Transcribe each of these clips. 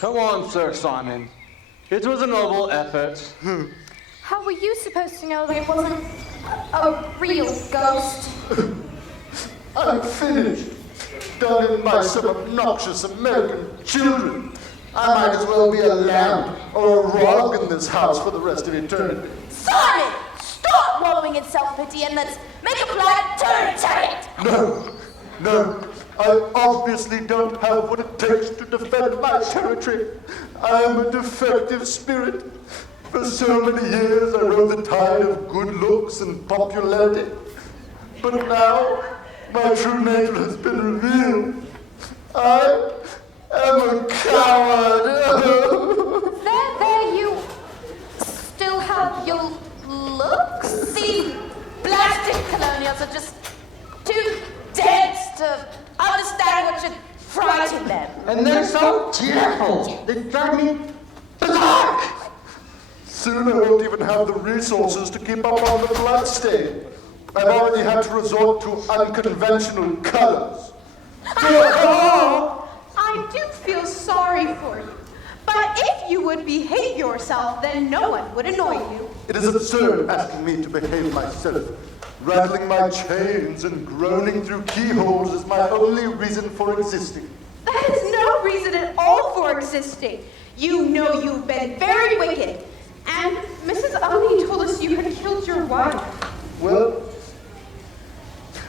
Come on, Sir Simon. It was a noble effort. How were you supposed to know that it wasn't a real ghost? I'm finished. Done in by some obnoxious American children. I might as well be a lamb or a rock in this house for the rest of eternity. Simon! Stop wallowing in self-pity and let's make a plan to turn it! No. I obviously don't have what it takes to defend my territory. I'm a defective spirit. For so many years I rode the tide of good looks and popularity. But now my true nature has been revealed. I am a coward. There, you still have your looks? These blasted colonials are just too dense to understand what should frighten them. And they're so tearful. They drive me berserk. Soon I won't even have the resources to keep up on the bloodstain. I've already had to resort to unconventional colors. I do feel sorry for you. But if you would behave yourself, then no one would annoy you. It is absurd asking me to behave myself. Rattling my chains and groaning through keyholes is my only reason for existing. That is no reason at all for existing. You know you've been very wicked. And Mrs. Oni told us you had killed your wife. Well,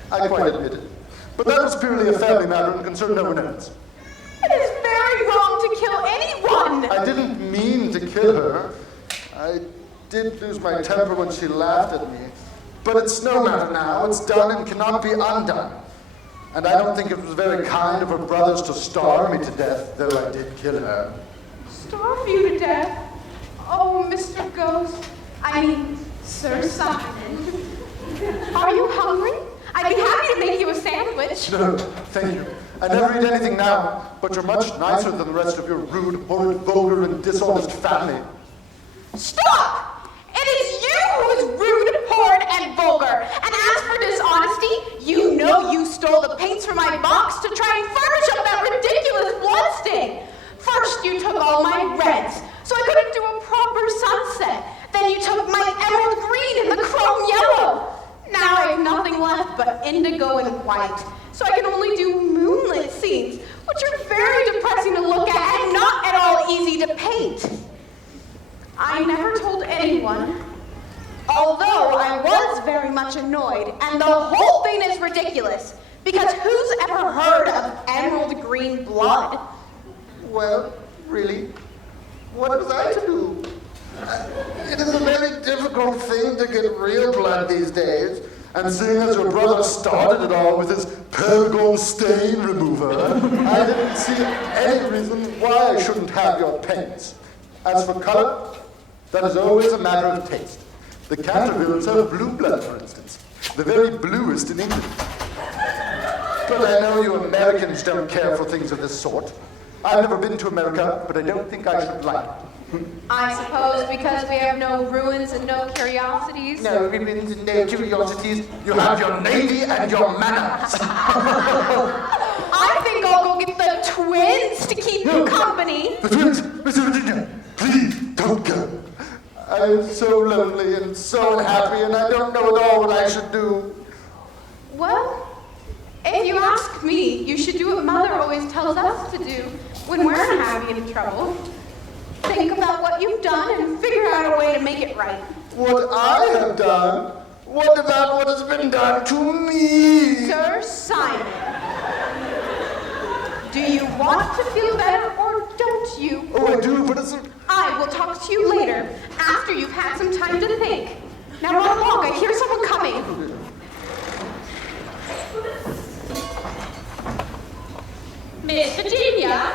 I quite admit it. But that was purely a family matter and concerned no one else. It is very wrong to kill anyone. I didn't mean to kill her. I did lose my temper when she laughed at me. But it's no matter now. It's done and cannot be undone. And I don't think it was very kind of her brothers to starve me to death, though I did kill her. Starve you to death? Oh, Mr. Ghost. I mean, Sir Simon. Are you hungry? I'd be happy to make you a sandwich. No, thank you. I never eat anything now, but you're much nicer than the rest of your rude, horrid, vulgar, and dishonest family. Stop! It is you who is rude, horrid, and vulgar. And as for dishonesty, you know you stole the paints from my box to try and furnish up that ridiculous bloodstain. First, you took all my reds, so I couldn't do a proper sunset. Then you took my emerald green and the chrome yellow. Now I have nothing left but indigo and white, so I can only do moonlit scenes, which are very depressing to look at and not at all easy to paint. I never told anyone, although I was very much annoyed, and the whole thing is ridiculous, because who's ever heard of emerald green blood? Well, really, what was I to do? It is a very difficult thing to get real blood these days. And seeing as your brother started it all with his Paragon stain remover, I didn't see any reason why I shouldn't have your paints. As for color, that is always a matter of taste. The Cantervilles have blue blood, for instance. The very bluest in England. But I know you Americans don't care for things of this sort. I've never been to America, but I don't think I should like it. I suppose because we have no ruins and no curiosities. No ribbons and no curiosities. You have your navy and your manners. I think I'll go get the twins to keep you company. The twins, Mr. Virginia, please don't go. I'm so lonely and so unhappy, and I don't know at all what I should do. Well, if you ask me, you should do what Mother always tells us to do when we're unhappy and in trouble. Think about what you've done and figure out a way to make it right. What I have done? What about what has been done to me? Sir Simon, do you want to feel better or don't you? Oh, I do, but it's... I will talk to you later, after you've had some time to think. Now run along, I hear someone coming. Miss Virginia,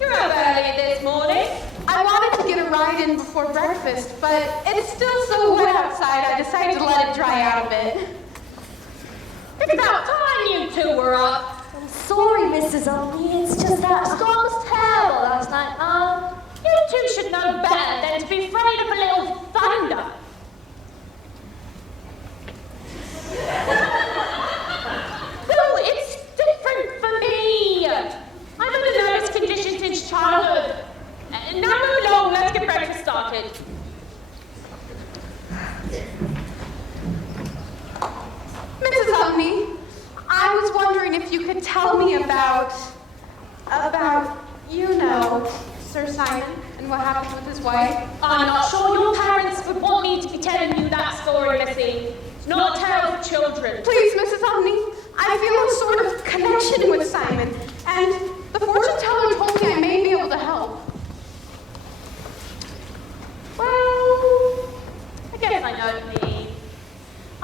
you're up early this morning. I wanted to get a ride in before breakfast, but it's still so wet outside, I decided to let it dry out a bit. It's about time you two were up. I'm sorry, Mrs. Oni, it's just that storm was terrible last night. You two should know better than to be afraid of a little thunder. Though it's different for me. I've under nervous conditions since childhood. Simon and what happened with his wife? I'm not sure your parents would want me to be telling you that story, Missy. It's not a tale for children. Please, Mrs. Omni, I feel a sort of connection with Simon, and the fortune teller told me I may be able to help. Well, I guess I know me.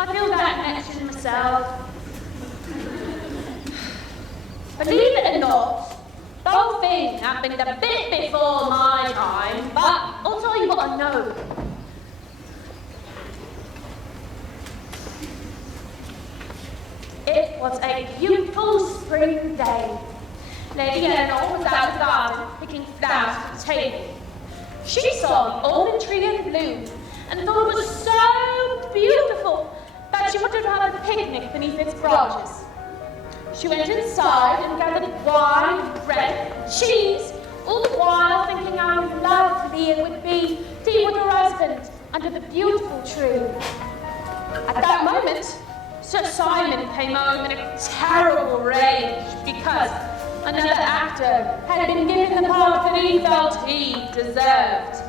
I feel that connection myself. Believe it or not, the whole thing happened a bit before my time, but I'll tell you what I know. It was a beautiful spring day. Lady Eleanor was out in the garden picking flowers for the table. She saw the almond tree in bloom and thought it was so beautiful that she wanted to have a picnic beneath its branches. She went inside and gathered wine, bread, cheese, all the while thinking how lovely it would be to eat with her husband under the beautiful tree. At that moment, Sir Simon came home in a terrible rage because another actor had been given the part that he felt he deserved.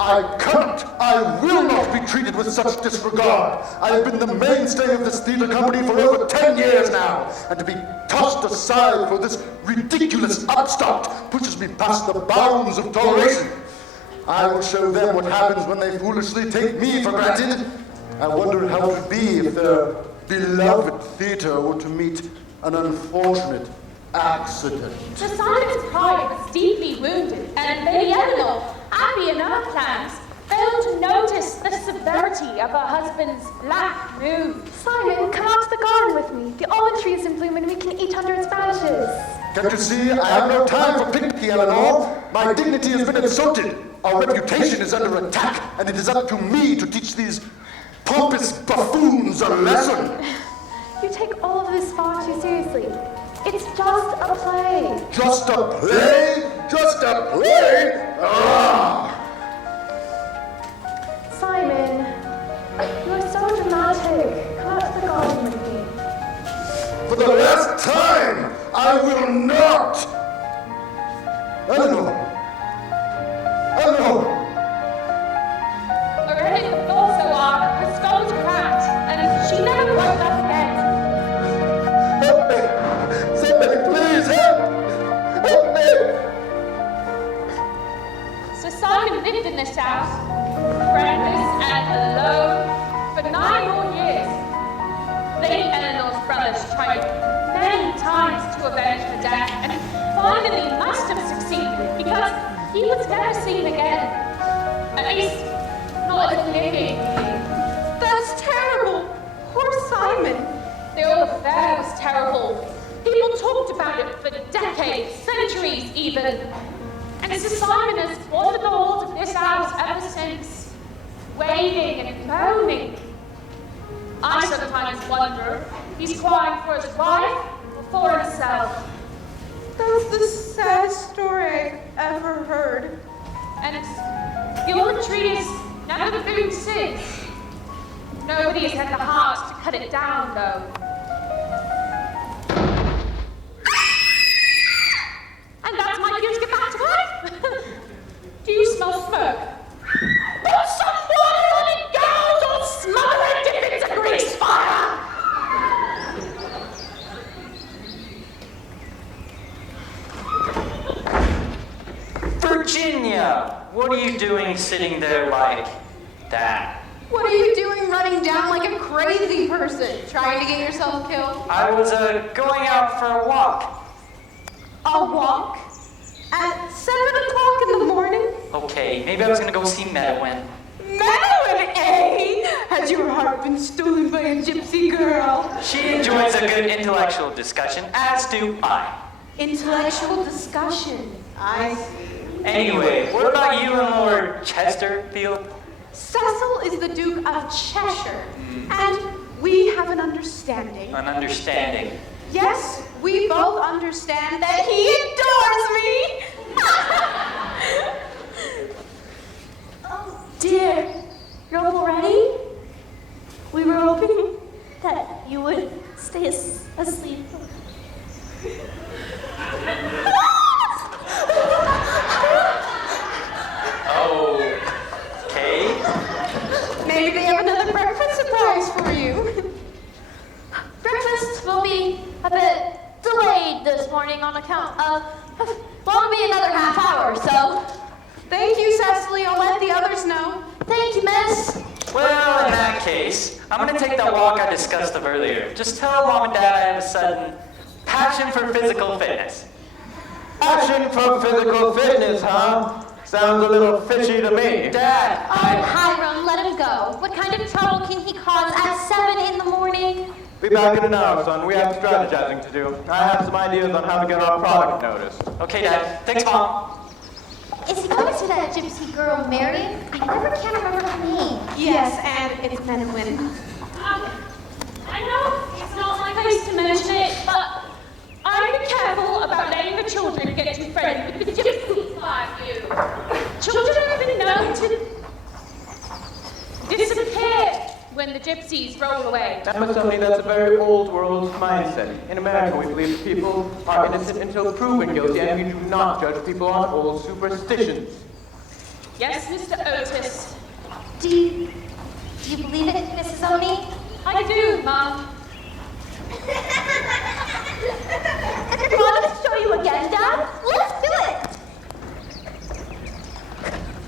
I cannot, I will not be treated with such disregard. I have been the mainstay of this theatre company for over 10 years now, and to be tossed aside for this ridiculous upstart pushes me past the bounds of toleration. I will show them what happens when they foolishly take me for granted. I wonder how it would be if their beloved theatre were to meet an unfortunate accident. Sir Simon's pride was deeply wounded, and Lady Eleanor, happy in her plans, failed to notice the severity of her husband's black mood. Simon, come out to the garden with me. The almond tree is in bloom and we can eat under its branches. Can't you see, I have no time for picnic, Eleanor. My dignity has been insulted. Our reputation is under attack, and it is up to me to teach these pompous buffoons a lesson. You take all of this far too seriously. It's just a play. Just a play? Just a play? Ah! Simon, you are so dramatic. Come out to the garden with me. For the last time, I will not! Eleanor! Eleanor! Already the floor so hard, her skull's cracked, and she never woke up again. Help me! Somebody please help! Help me! Sir Simon lived in this house, friendless and alone, for 9 more years. Lady Eleanor's brothers tried many times to avenge her death, and finally must have succeeded because he was never seen again. At least, not as a living being. That's terrible. Poor Simon. The whole affair was terrible. People talked about it for decades, centuries even. And Sir Simon has wandered the halls of this house ever since, wailing and moaning. I sometimes wonder if he's crying for his wife or for himself. That's the saddest story I've ever heard. And the almond tree has never been since. Nobody has had the heart to cut it down, though. And that's my cue to get back to work. Do you smell smoke? Put some water on it, girls, or smother it if it's a grease fire! Virginia, what are you doing sitting there like that? What are you doing running down like a crazy person? Trying to get yourself killed? I was going out for a walk. A walk? At 7 o'clock in the morning? Okay, maybe I was gonna go see Medwin. Madeline, eh? Has your heart been stolen by a gypsy girl? She enjoys a good intellectual discussion, as do I. Intellectual discussion. I see. Anyway, what about you and Lord Chesterfield? Cecil is the Duke of Cheshire, and we have an understanding. An understanding. Yes, we both understand that he adores me. Oh dear, you're all ready? We were hoping that you would stay asleep. won't be another half hour or so. Thank you, Cecily. I'll let the others know. Thank you, miss. Well, in that case, I'm gonna take that walk I discussed of earlier. Just tell Mom and Dad I have a sudden passion for physical fitness. Passion for physical fitness, huh? Sounds a little fishy to me. Dad, Oh, Hiram, let him go. What kind of trouble can he cause at 7 in the morning? Be back in an hour, son. We have strategizing to do. I have some ideas on how to get our product noticed. Okay, Dad. Thanks, Mom. Is he going to that gypsy girl, Marion? I never can remember her name. Yes, and it's men and women. I know it's not my place to mention it, but I'd be careful about letting the children get too friendly with the gypsies like you. Children have been known to disappear when the gypsies roll away. Emma, Sonny, that's a very old world mindset. In America, we believe people are innocent until proven guilty, and we do not judge people on old superstitions. Yes, Mr. Otis. Do you believe it, Mrs. Oni? I do, Mom. Want me to show you again, Dad? Let's do it!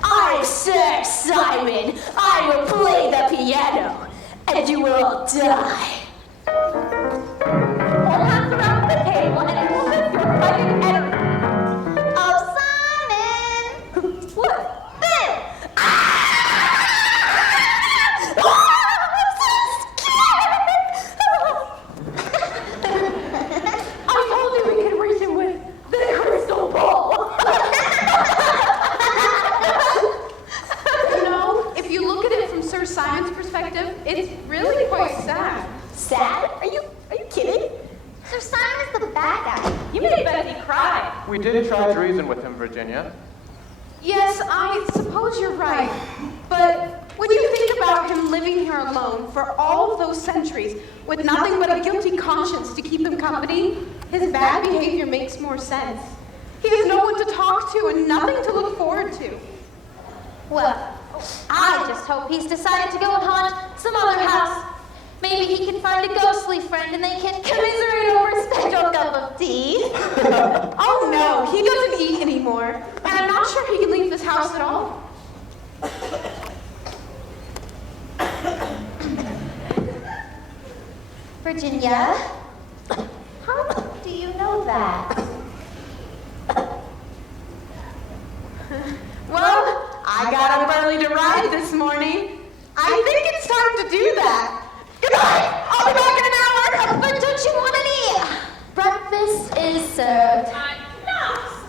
I, Sir Simon, I will play the piano, and you will all die. Hold hands around the table and focus your fighting energy. Oh, Simon! What? There! I'm so scared! I told you we could reach him with the crystal ball. You know, if you look at it from Sir Simon's perspective, it's really quite sad. Sad? Are you kidding? Sir Simon is the bad guy. You made Betty cry. We did try to reason with him, Virginia. Yes, I suppose you're right. But when you think about him living here alone for all of those centuries with nothing but a guilty conscience to keep him company, his bad behavior makes more sense. He has no one to talk to and nothing to look forward to. Well, I just hope he's decided to go and haunt some other house. Maybe he can find a ghostly friend and they can commiserate over a special cup of tea. Oh no, he doesn't eat anymore. And I'm not sure he can leave this house at all. Virginia, how do you know that? Well, I got up early to ride this morning. I think it's time to do that. Goodbye! I'll be back in an hour! But don't you want any? Breakfast is served. I'm lost.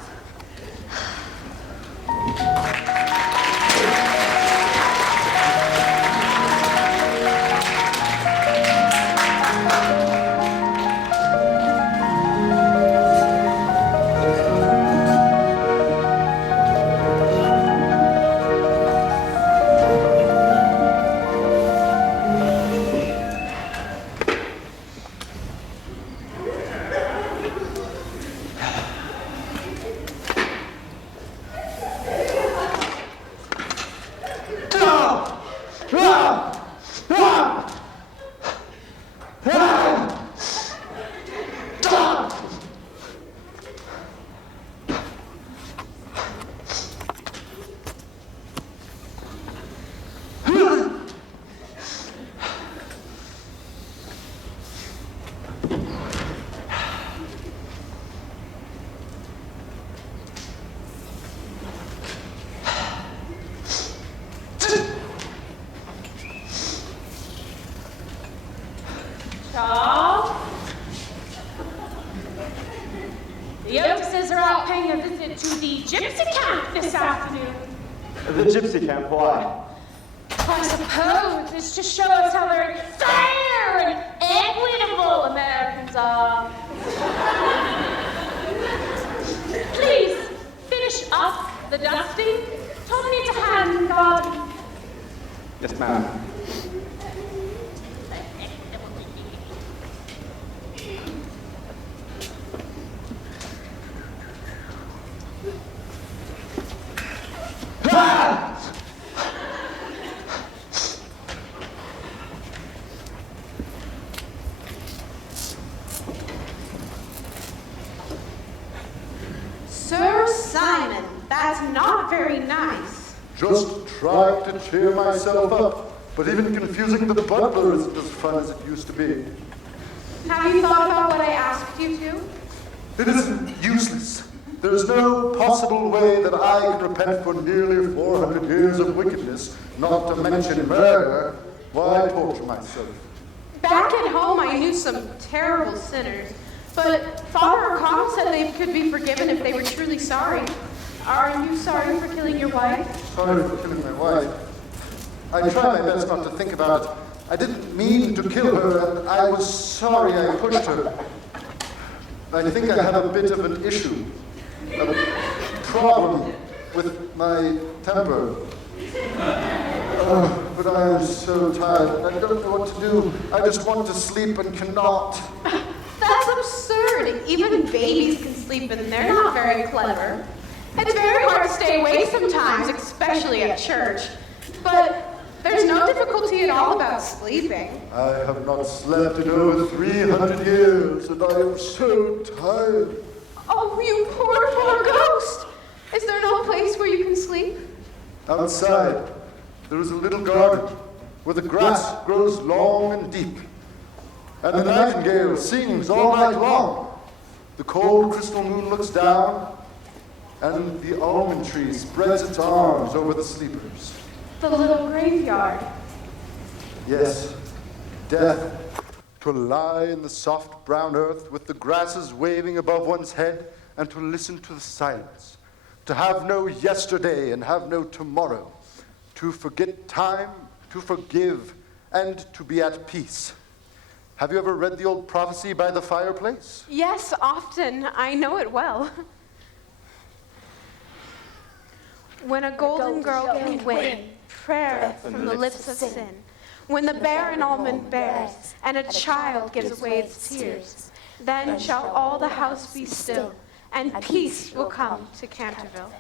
Charles? The Otises are out paying a visit to the gypsy camp this afternoon. The gypsy camp, why? I suppose it's to show us how very fair and equitable Americans are. Please, finish up the dusting. Tom needs a hand in the garden. Yes, ma'am. That's not very nice. Just trying to cheer myself up. But even confusing the butler isn't as fun as it used to be. Have you thought about what I asked you to? It isn't useless. There's no possible way that I can repent for nearly 400 years of wickedness, not to mention murder. Why torture myself? Back at home, I knew some terrible sinners, but Father O'Connell said they could be forgiven if they were truly sorry. Are you sorry for killing your wife? Sorry for killing my wife. I try my best not to think about it. I didn't mean to kill her, and I was sorry I pushed her. I think I have a bit of an issue, a problem with my temper. But I am so tired. I don't know what to do. I just want to sleep and cannot. That's absurd. Even babies can sleep and they're not very clever. It's very hard to stay awake sometimes, especially at church. But there's no difficulty at all about sleeping. I have not slept in over 300 years, and I am so tired. Oh, you poor ghost. Is there no place where you can sleep? Outside, there is a little garden where the grass grows long and deep, and the nightingale sings all night long. The cold crystal moon looks down, and the almond tree spreads its arms over the sleepers. The little graveyard. Yes, death. To lie in the soft brown earth with the grasses waving above one's head and to listen to the silence. To have no yesterday and have no tomorrow. To forget time, to forgive, and to be at peace. Have you ever read the old prophecy by the fireplace? Yes, often. I know it well. When a golden girl can win prayer from the lips of sin. When the barren almond bears, and a child gives away its tears, then shall all the house be still, and peace will come to Canterville.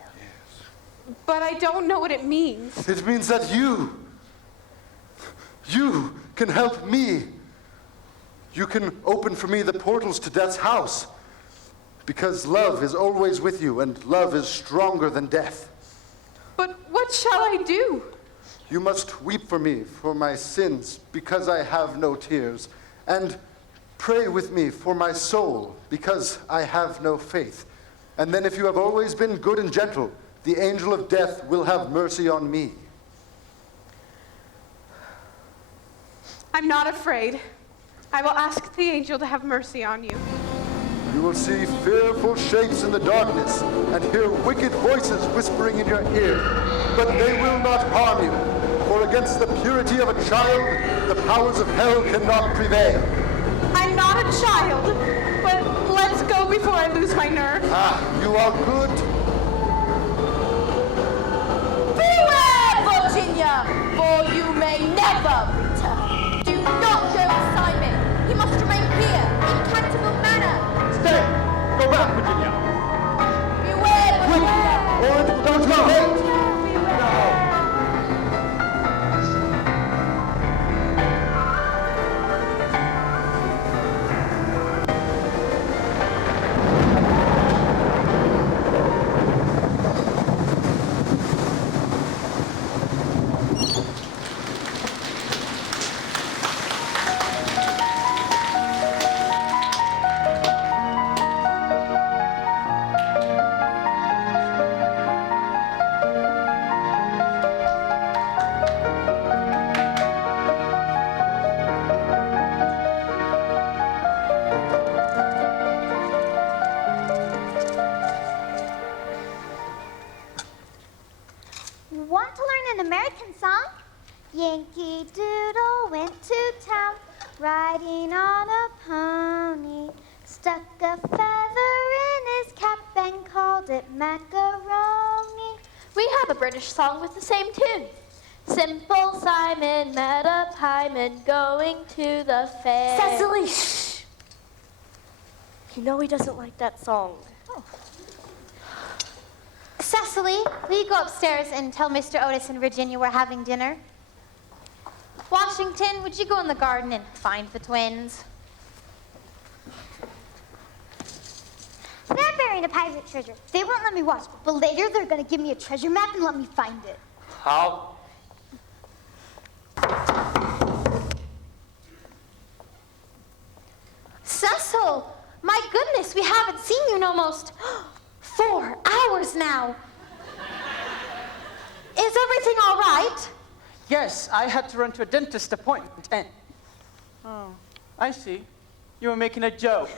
But I don't know what it means. It means that you can help me. You can open for me the portals to death's house. Because love is always with you, and love is stronger than death. But what shall I do? You must weep for me for my sins, because I have no tears, and pray with me for my soul, because I have no faith. And then if you have always been good and gentle, the angel of death will have mercy on me. I'm not afraid. I will ask the angel to have mercy on you. You will see fearful shapes in the darkness, and hear wicked voices whispering in your ear, but they will not harm you. For against the purity of a child, the powers of hell cannot prevail. I'm not a child, but let's go before I lose my nerve. You are good. Beware, Virginia, for you may never return. Do not go with Simon. He must remain here, in Canterville Manor. Stay! Go back, Virginia! Beware, Virginia. Or it will go too late. Want to learn an American song? Yankee Doodle went to town, riding on a pony, stuck a feather in his cap and called it macaroni. We have a British song with the same tune. Simple Simon met a pieman going to the fair. Cecily, shh! You know he doesn't like that song. Cecily, will you go upstairs and tell Mr. Otis and Virginia we're having dinner? Washington, would you go in the garden and find the twins? They're very find a pirate treasure. They won't let me watch, but later they're gonna give me a treasure map and let me find it. How? Cecil, my goodness, we haven't seen you in almost 4 hours now. Is everything all right? Yes, I had to run to a dentist appointment and... Oh, I see. You were making a joke.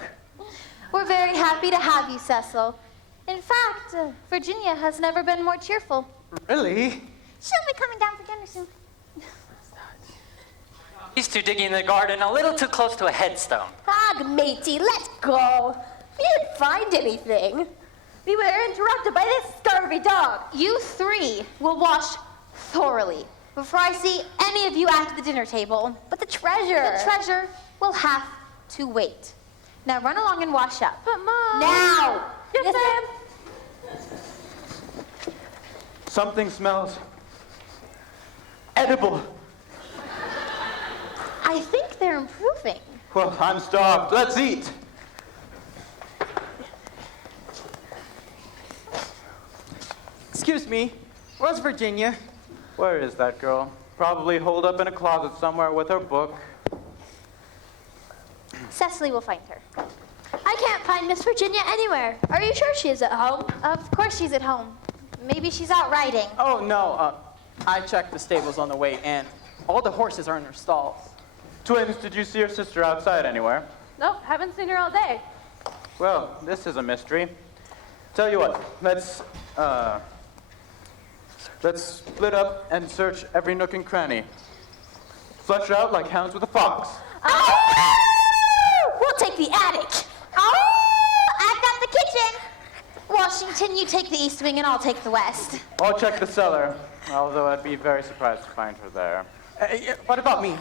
We're very happy to have you, Cecil. In fact, Virginia has never been more cheerful. Really? She'll be coming down for dinner soon. These two digging in the garden a little too close to a headstone. Ugh, matey, let's go. We didn't find anything. We were interrupted by this scurvy dog. You 3 will wash thoroughly before I see any of you at the dinner table. But the treasure. The treasure will have to wait. Now run along and wash up. But Mom. Now! Yes, ma'am. Something smells edible. I think they're improving. Well, I'm starved. Let's eat. Excuse me, where's Virginia? Where is that girl? Probably holed up in a closet somewhere with her book. Cecily will find her. I can't find Miss Virginia anywhere. Are you sure she is at home? Of course she's at home. Maybe she's out riding. Oh, no. I checked the stables on the way in. All the horses are in their stalls. Twins, did you see your sister outside anywhere? Nope, haven't seen her all day. Well, this is a mystery. Tell you what, let's split up and search every nook and cranny. Flush her out like hounds with a fox. Oh! We'll take the attic. Oh, I've got the kitchen. Washington, you take the east wing and I'll take the west. I'll check the cellar, although I'd be very surprised to find her there. What about me?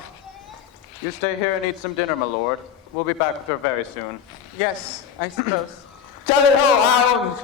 You stay here and eat some dinner, my lord. We'll be back with her very soon. Yes, I suppose. Tell it ho, hounds!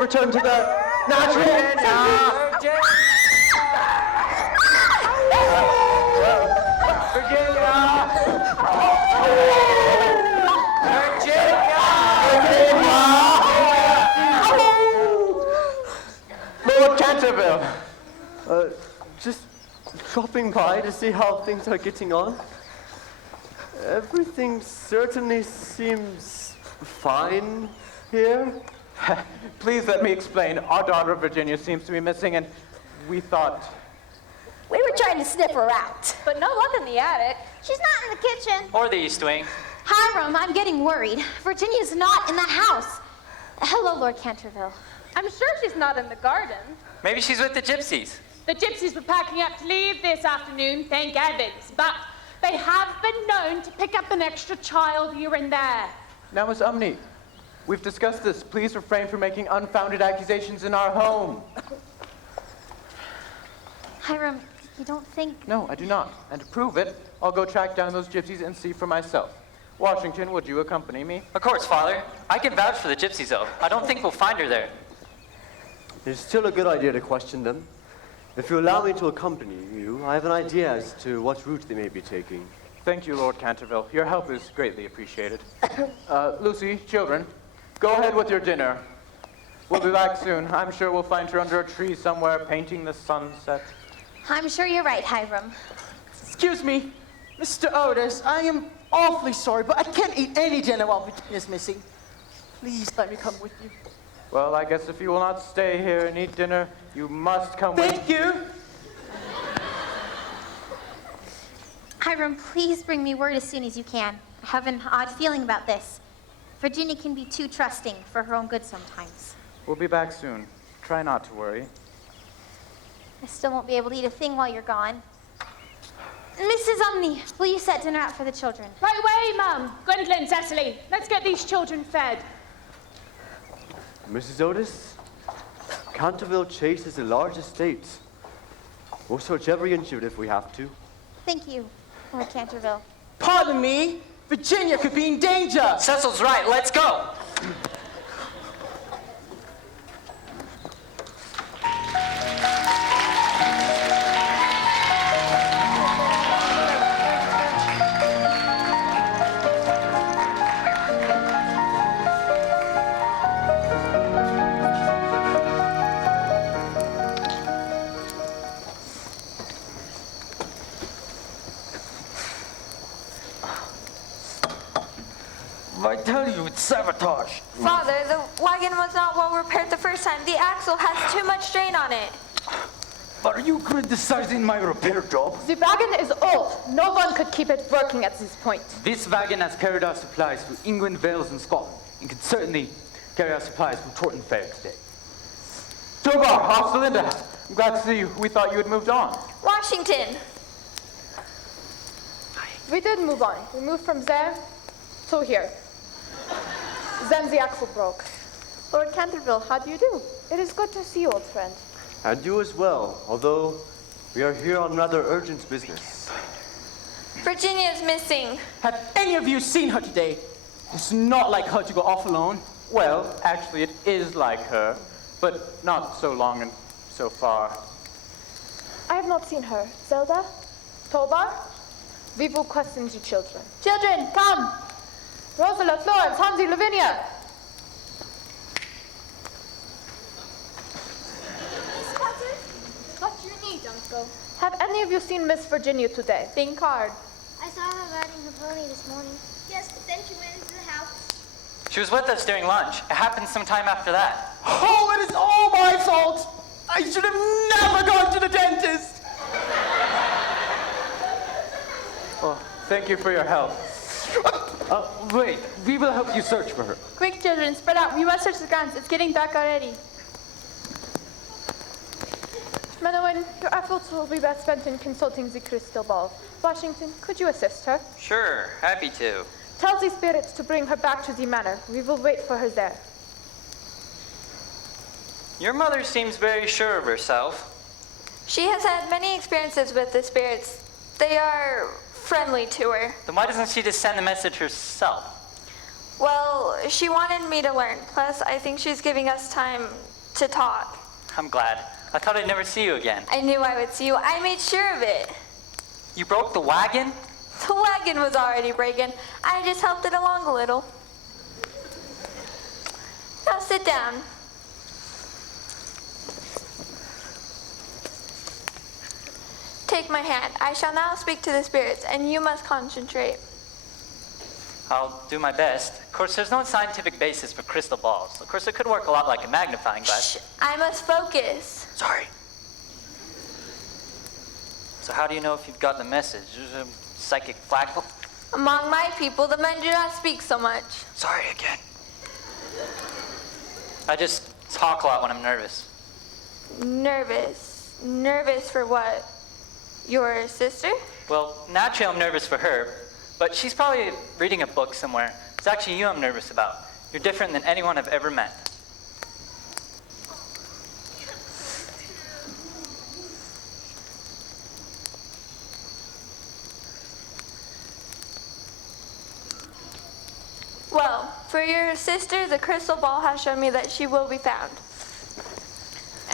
Return to the natural. Lord Canterville. Just dropping by to see how things are getting on. Everything certainly seems fine here. Please let me explain. Our daughter Virginia seems to be missing, and we thought... We were trying to sniff her out. But no luck in the attic. She's not in the kitchen. Or the east wing. Hiram, I'm getting worried. Virginia's not in the house. Hello, Lord Canterville. I'm sure she's not in the garden. Maybe she's with the gypsies. The gypsies were packing up to leave this afternoon, thank heavens. But they have been known to pick up an extra child here and there. Now, Miss Umney, we've discussed this. Please refrain from making unfounded accusations in our home. Hiram, you don't think... No, I do not. And to prove it, I'll go track down those gypsies and see for myself. Washington, would you accompany me? Of course, Father. I can vouch for the gypsies, though. I don't think we'll find her there. It's still a good idea to question them. If you allow me to accompany you, I have an idea as to what route they may be taking. Thank you, Lord Canterville. Your help is greatly appreciated. Lucy, children, go ahead with your dinner. We'll be back soon. I'm sure we'll find her under a tree somewhere painting the sunset. I'm sure you're right, Hiram. Excuse me, Mr. Otis, I am awfully sorry, but I can't eat any dinner while Virginia's missing. Please let me come with you. Well, I guess if you will not stay here and eat dinner, you must come with... Thank you. Hiram, please bring me word as soon as you can. I have an odd feeling about this. Virginia can be too trusting for her own good sometimes. We'll be back soon. Try not to worry. I still won't be able to eat a thing while you're gone. Mrs. Omni, will you set dinner out for the children? Right away, Mum. Gwendolyn, Cecily, let's get these children fed. Mrs. Otis, Canterville Chase is a large estate. We'll search every inch of it if we have to. Thank you, Lord Canterville. Pardon me. Virginia could be in danger. Cecil's right. Let's go. I tell you, it's sabotage. Father, the wagon was not well repaired the first time. The axle has too much strain on it. Are you criticizing my repair job? The wagon is old. No one could keep it working at this point. This wagon has carried our supplies through England, Wales, and Scotland, and can certainly carry our supplies from Torton Fair today. Tobar, Linda. I'm glad to see you. We thought you had moved on. Washington. We did move on. We moved from there to here. Then the axle broke. Lord Canterville, how do you do? It is good to see you, old friend. And you as well, although we are here on rather urgent business. Virginia's missing. Have any of you seen her today? It's not like her to go off alone. Well, actually, it is like her, but not so long and so far. I have not seen her. Zelda? Tobar? We will question the children. Children, come! Rosala, Florence, Hansi, Lavinia! What do you need, Uncle? Have any of you seen Miss Virginia today? Think hard. I saw her riding her pony this morning. Yes, but then she went into the house. She was with us during lunch. It happened sometime after that. Oh, it is all my fault. I should have never gone to the dentist. Well, thank you for your help. Wait, we will help you search for her. Quick, children, spread out. We must search the grounds. It's getting dark already. Madeline, your efforts will be best spent in consulting the crystal ball. Washington, could you assist her? Sure, happy to. Tell the spirits to bring her back to the manor. We will wait for her there. Your mother seems very sure of herself. She has had many experiences with the spirits. They are friendly to her. Then why doesn't she just send the message herself? Well, she wanted me to learn. Plus, I think she's giving us time to talk. I'm glad. I thought I'd never see you again. I knew I would see you. I made sure of it. You broke the wagon? The wagon was already breaking. I just helped it along a little. Now sit down. Take my hand. I shall now speak to the spirits, and you must concentrate. I'll do my best. Of course, there's no scientific basis for crystal balls. Of course, it could work a lot like a magnifying glass. Shh, I must focus. Sorry. So how do you know if you've gotten the message? There's a psychic flagpole? Among my people, the men do not speak so much. Sorry again. I just talk a lot when I'm nervous. Nervous? Nervous for what? Your sister? Well, naturally I'm nervous for her, but she's probably reading a book somewhere. It's actually you I'm nervous about. You're different than anyone I've ever met. Well, for your sister, the crystal ball has shown me that she will be found.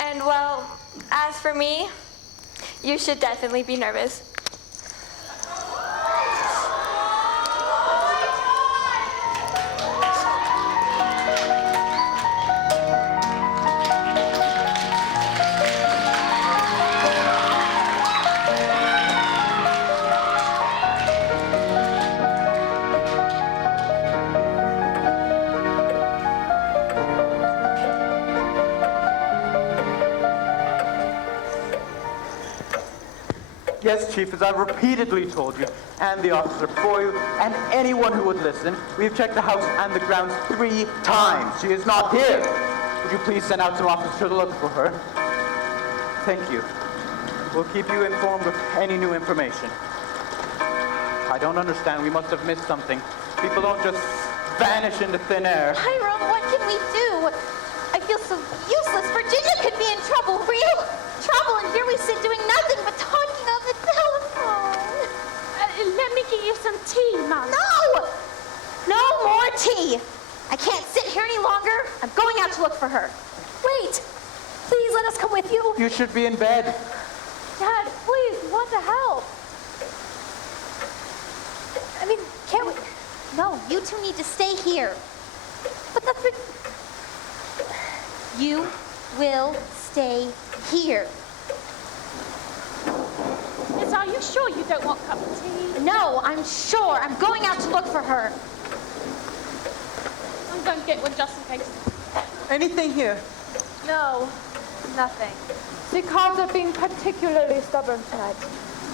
And well, as for me, you should definitely be nervous. Yes, Chief, as I've repeatedly told you, and the officer before you, and anyone who would listen, we've checked the house and the grounds 3 times. She is not here. Would you please send out some officers to look for her? Thank you. We'll keep you informed of any new information. I don't understand. We must have missed something. People don't just vanish into thin air. Hiram, what can we do? I feel so useless. Virginia could be in trouble, real trouble, and here we sit doing nothing but talking on the telephone. Let me get you some tea, Mom. No! No more tea. I can't sit here any longer. I'm going out to look for her. Wait! Please let us come with you. You should be in bed. Dad, please, we want to help. I mean, can't we? No, you two need to stay here. But that's what... You will stay here. Miss, are you sure you don't want a cup of tea? No, I'm sure. I'm going out to look for her. I'm going to get one just in case. Anything here? No, nothing. The cars are being particularly stubborn tonight.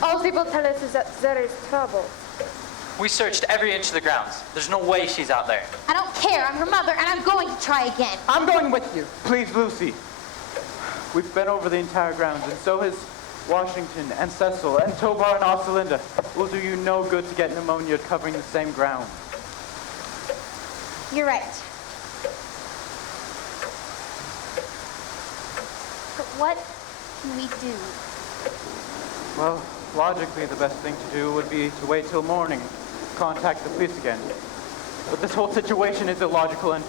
All people tell us is that there is trouble. We searched every inch of the grounds. There's no way she's out there. I don't care. I'm her mother, and I'm going to try again. I'm going with you. Please, Lucy. We've been over the entire grounds, and so has Washington and Cecil and Tobar and Ossalinda. It will do you no good to get pneumonia covering the same ground. You're right. But what can we do? Well, logically, the best thing to do would be to wait till morning, contact the police again. But this whole situation is illogical, and,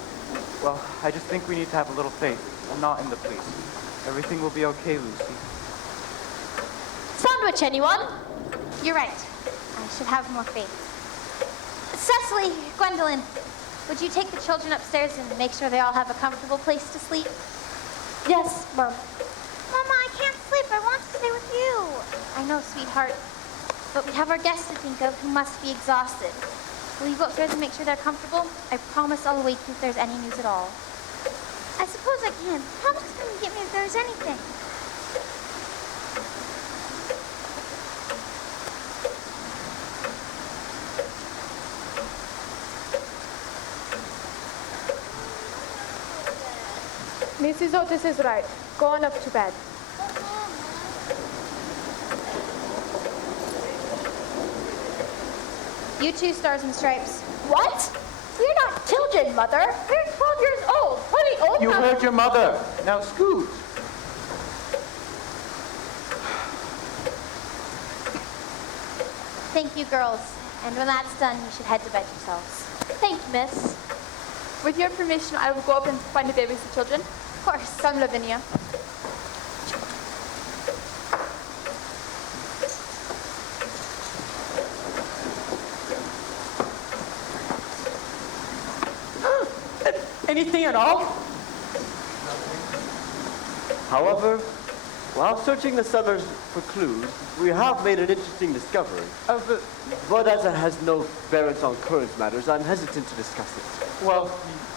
well, I just think we need to have a little faith. I'm not in the police. Everything will be okay, Lucy. Sandwich, anyone? You're right. I should have more faith. Cecily, Gwendolyn, would you take the children upstairs and make sure they all have a comfortable place to sleep? Yes, Mom. Mama, I can't sleep. I want to stay with you. I know, sweetheart. But we have our guests to think of who must be exhausted. Will you go upstairs and make sure they're comfortable? I promise I'll wake you if there's any news at all. I suppose I can. How much can you get me if there's anything? Mrs. Otis is right. Go on up to bed. You two, Stars and Stripes. What? We're not children, Mother. We're 12 years old. Plenty old You enough. heard your mother. Now scoot. Thank you, girls. And when that's done, you should head to bed yourselves. Thank you, Miss. With your permission, I will go up and find the babies and children. Of course. Come, Lavinia. Anything at all? However, while searching the cellars for clues, we have made an interesting discovery. But as it has no bearings on current matters, I'm hesitant to discuss it. Well,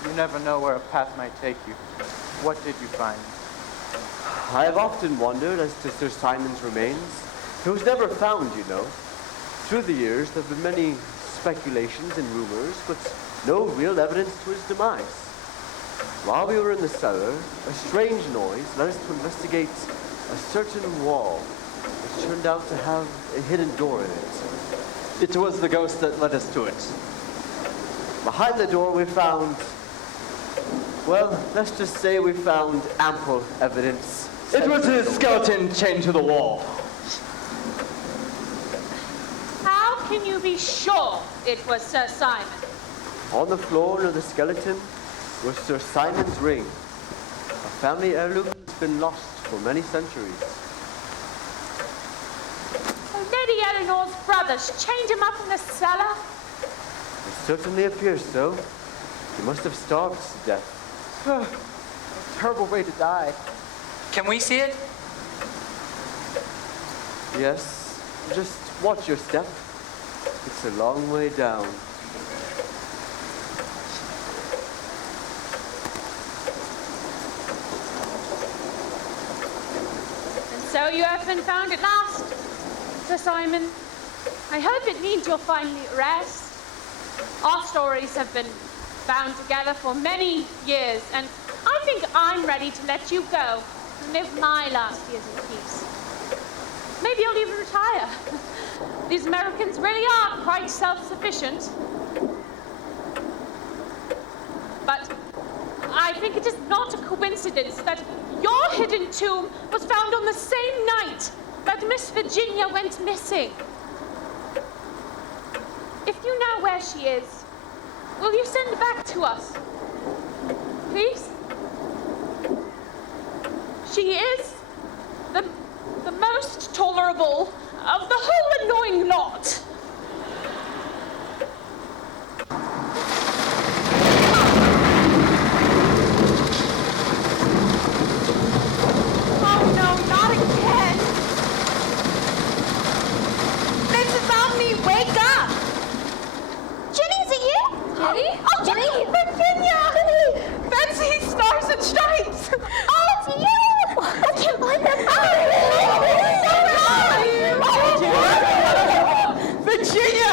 you never know where a path might take you. What did you find? I have often wondered as to Sir Simon's remains. He was never found, you know. Through the years, there have been many speculations and rumors, but no real evidence to his demise. While we were in the cellar, a strange noise led us to investigate a certain wall, which turned out to have a hidden door in it. It was the ghost that led us to it. Behind the door we found, well, let's just say we found ample evidence. It was his skeleton chained to the wall. How can you be sure it was Sir Simon? On the floor near the skeleton was Sir Simon's ring, a family heirloom that's been lost for many centuries. Lady Eleanor's brothers chained him up in the cellar? It certainly appears so. He must have starved to death. Terrible way to die. Can we see it? Yes, just watch your step. It's a long way down. And so you have been found at last. Sir Simon, I hope it means you'll finally rest. Our stories have been bound together for many years, and I think I'm ready to let you go and live my last years in peace. Maybe you'll even retire. These Americans really are quite self-sufficient. But I think it is not a coincidence that your hidden tomb was found on the same night that Miss Virginia went missing. If you know where she is, will you send her back to us? Please? She is the most tolerable of the whole annoying lot. Oh no, not again! Mrs. Omni, wake up! Jenny, is it you? Jenny? Oh, Jenny! Virginia! Betsy, Stars and Stripes! Oh, it's you! I can't believe that. Virginia!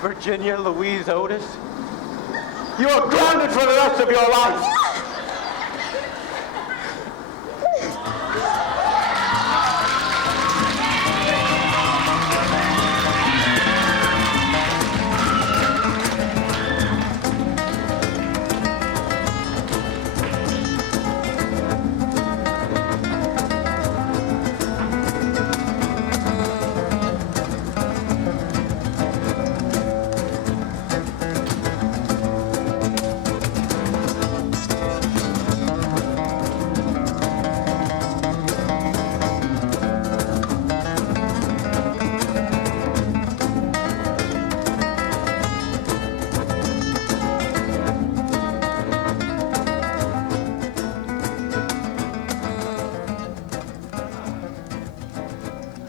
Virginia Louise Otis, you are grounded for the rest of your life.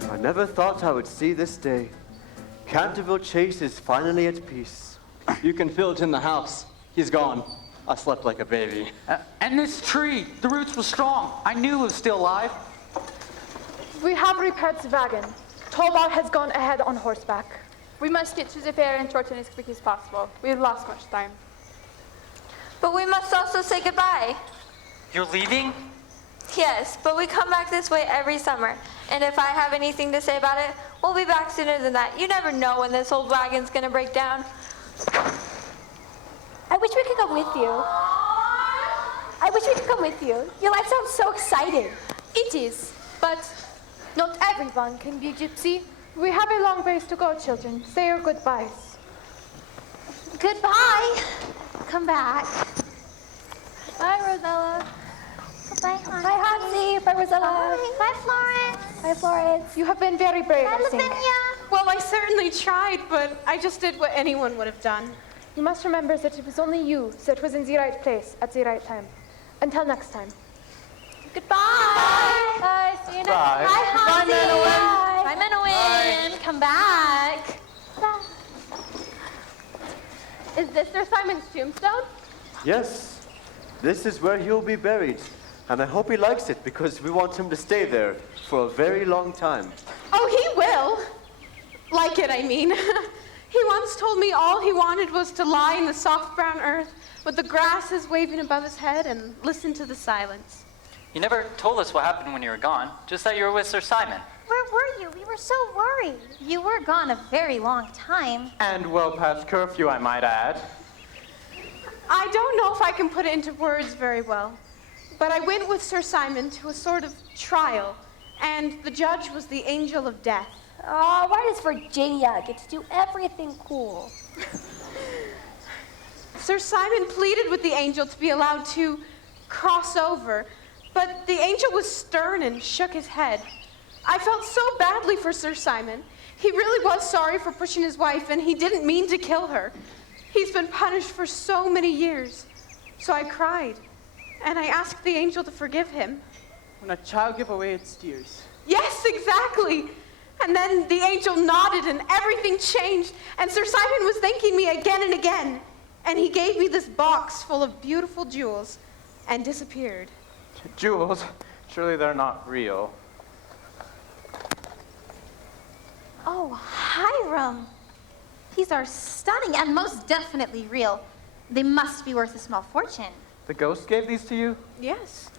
I never thought I would see this day. Canterville Chase is finally at peace. You can feel it in the house. He's gone. I slept like a baby. And this tree, the roots were strong. I knew it was still alive. We have repaired the wagon. Torvald has gone ahead on horseback. We must get to the fair and Torton as quick as possible. We've lost much time. But we must also say goodbye. You're leaving? Yes, but we come back this way every summer. And if I have anything to say about it, we'll be back sooner than that. You never know when this old wagon's gonna break down. I wish we could come with you. I wish we could come with you. Your life sounds so exciting. It is, but not everyone can be a gypsy. We have a long ways to go, children. Say your goodbyes. Goodbye. Come back. Bye, Rosella. Bye, Hansi. Bye, Hansi. Bye, Rosella. Bye, Florence. Bye, Florence. You have been very brave, Bye, I think. Lavinia. Well, I certainly tried, but I just did what anyone would have done. You must remember that it was only you that was in the right place at the right time. Until next time. Goodbye. Bye. See you next time. Bye. Bye, Hansi. Bye, Menowin. Come back. Bye. Is this Sir Simon's tombstone? Yes, this is where he'll be buried. And I hope he likes it because we want him to stay there for a very long time. Oh, he will. Like it, I mean. He once told me all he wanted was to lie in the soft brown earth with the grasses waving above his head and listen to the silence. You never told us what happened when you were gone, just that you were with Sir Simon. Where were you? We were so worried. You were gone a very long time. And well past curfew, I might add. I don't know if I can put it into words very well, but I went with Sir Simon to a sort of trial, and the judge was the angel of death. Oh, why does Virginia get to do everything cool? Sir Simon pleaded with the angel to be allowed to cross over, but the angel was stern and shook his head. I felt so badly for Sir Simon. He really was sorry for pushing his wife, and he didn't mean to kill her. He's been punished for so many years. So I cried, and I asked the angel to forgive him. When a child gives away its tears. Yes, exactly. And then the angel nodded and everything changed, and Sir Simon was thanking me again and again. And he gave me this box full of beautiful jewels and disappeared. Jewels? Surely they're not real. Oh, Hiram. These are stunning and most definitely real. They must be worth a small fortune. The ghost gave these to you? Yes.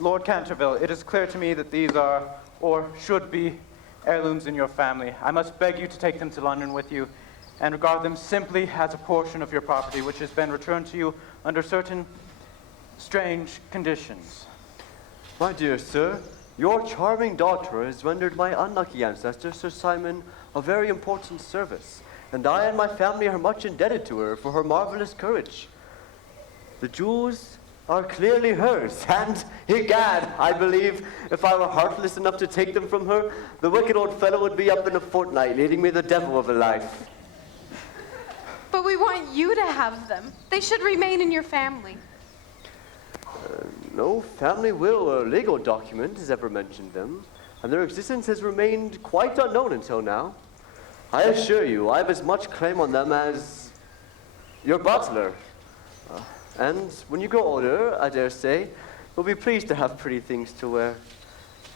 Lord Canterville, it is clear to me that these are, or should be, heirlooms in your family. I must beg you to take them to London with you and regard them simply as a portion of your property which has been returned to you under certain strange conditions. My dear sir, your charming daughter has rendered my unlucky ancestor, Sir Simon, a very important service, and I and my family are much indebted to her for her marvelous courage. The jewels are clearly hers, and, egad, I believe, if I were heartless enough to take them from her, the wicked old fellow would be up in a fortnight, leading me the devil of a life. But we want you to have them. They should remain in your family. No family will or legal document has ever mentioned them, and their existence has remained quite unknown until now. I assure you, I have as much claim on them as your butler. And when you grow older, I dare say, you'll be pleased to have pretty things to wear.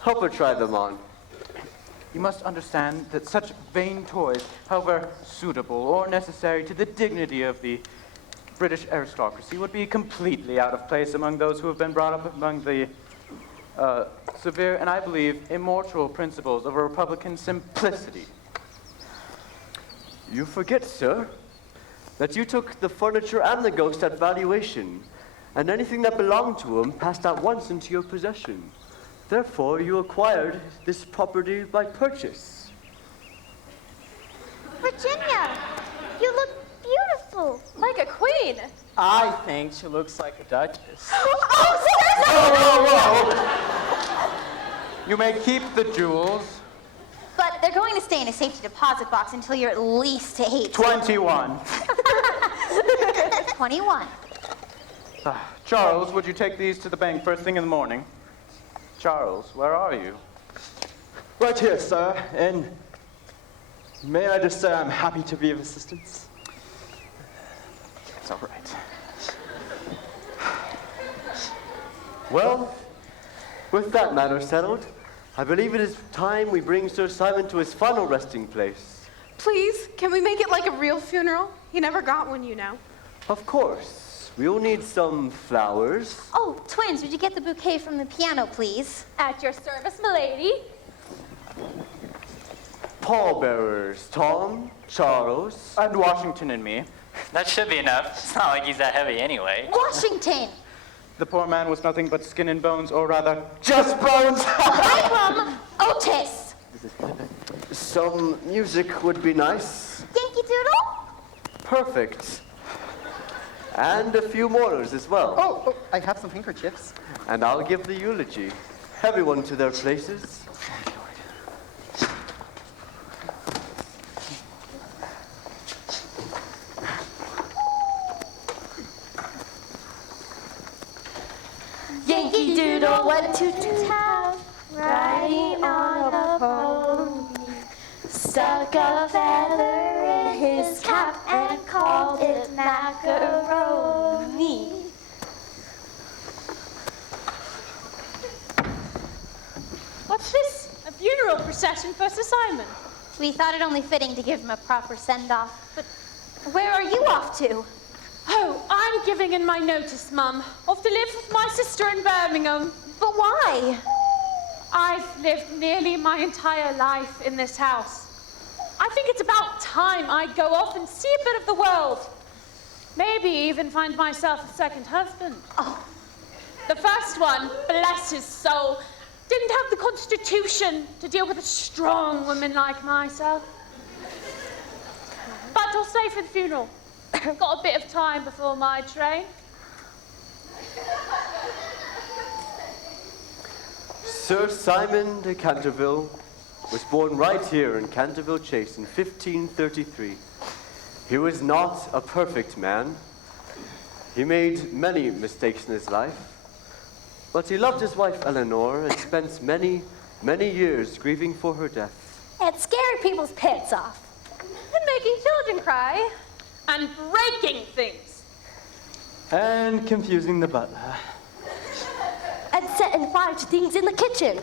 Help her try them on. You must understand that such vain toys, however suitable or necessary to the dignity of the British aristocracy, would be completely out of place among those who have been brought up among the severe and, I believe, immortal principles of a republican simplicity. You forget, sir, that you took the furniture and the ghost at valuation, and anything that belonged to him passed at once into your possession. Therefore, you acquired this property by purchase. Virginia, you look beautiful. Like a queen. I think she looks like a duchess. You may keep the jewels. But they're going to stay in a safety deposit box until you're at least 8. 21. 21. Charles, would you take these to the bank first thing in the morning? Charles, where are you? Right here, sir, and may I just say I'm happy to be of assistance? It's all right. Well, with that matter settled, I believe it is time we bring Sir Simon to his final resting place. Please, can we make it like a real funeral? He never got one, you know. Of course. We'll need some flowers. Oh, twins, would you get the bouquet from the piano, please? At your service, milady. Pallbearers, Tom, Charles, and Washington and me. That should be enough. It's not like he's that heavy anyway. Washington! The poor man was nothing but skin and bones, or rather, just bones! Hiram Otis! Some music would be nice. Yankee Doodle? Perfect. And a few mourners as well. Oh, I have some handkerchiefs. And I'll give the eulogy. Everyone to their places. Yankee Doodle went to town, riding on a pony. Stuck a feather in his cap and called it macaroni. What's this? A funeral procession for Sir Simon? We thought it only fitting to give him a proper send-off. But where are you off to? Oh, I'm giving in my notice, Mum. Off to live with my sister in Birmingham. But why? I've lived nearly my entire life in this house. I think it's about time I go off and see a bit of the world. Maybe even find myself a second husband. Oh. The first one, bless his soul, didn't have the constitution to deal with a strong woman like myself. But I'll stay for the funeral. Got a bit of time before my train. Sir Simon de Canterville was born right here in Canterville Chase in 1533. He was not a perfect man. He made many mistakes in his life, but he loved his wife Eleanor and spent many many years grieving for her death. And scaring people's pets off. And making children cry. And breaking things. And confusing the butler. And setting fire to things in the kitchen.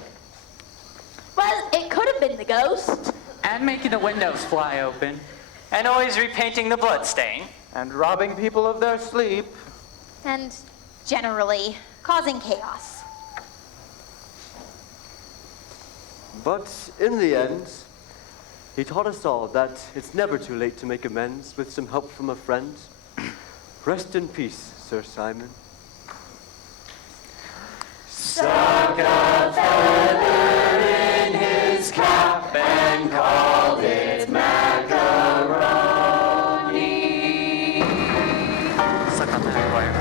Well, it could have been the ghost. And making the windows fly open. And always repainting the bloodstain. And robbing people of their sleep. And generally causing chaos. But in the end, he taught us all that it's never too late to make amends with some help from a friend. Rest in peace, Sir Simon. Stuck a feather in his cap and called it macaroni. Suck on that, choir.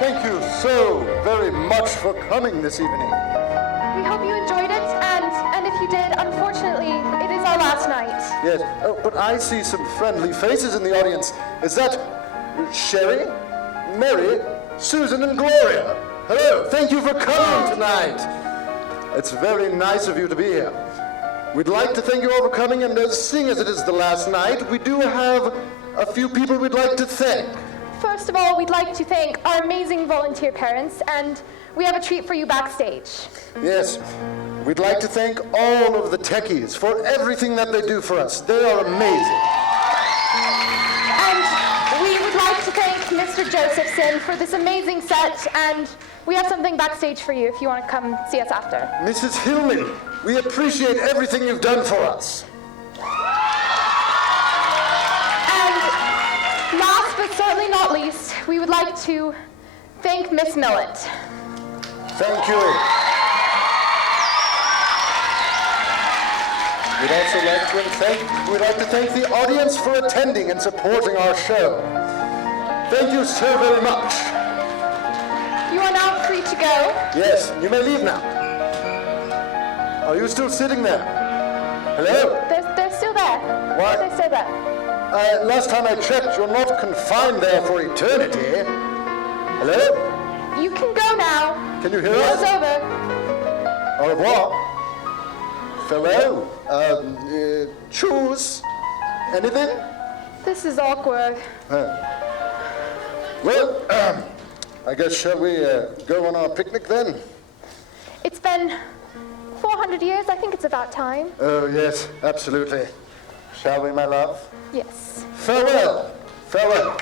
Thank you so very much for coming this evening. We hope you enjoyed it, and if you did, unfortunately, it is our last night. Yes, oh, but I see some friendly faces in the audience. Is that Sherry, Mary, Susan, and Gloria? Hello, thank you for coming tonight. It's very nice of you to be here. We'd like to thank you all for coming, and seeing as it is the last night, we do have a few people we'd like to thank. First of all, we'd like to thank our amazing volunteer parents, and we have a treat for you backstage. Yes, we'd like to thank all of the techies for everything that they do for us. They are amazing. And we would like to thank Mr. Josephson for this amazing set, and we have something backstage for you if you want to come see us after. Mrs. Hillman, we appreciate everything you've done for us. And last but certainly not least, we would like to thank Miss Millett. Thank you. We'd like to thank the audience for attending and supporting our show. Thank you so very much. You are now free to go. Yes, you may leave now. Are you still sitting there? Hello? They're still there. Why? They're still there. Last time I checked, you're not confined there for eternity. Hello? You can go now. Can you hear It's us? over. Au revoir. Farewell. Choose. Anything? This is awkward. Well, I guess shall we go on our picnic then? It's been 400 years. I think it's about time. Oh, yes, absolutely. Shall we, my love? Yes. Farewell. Farewell.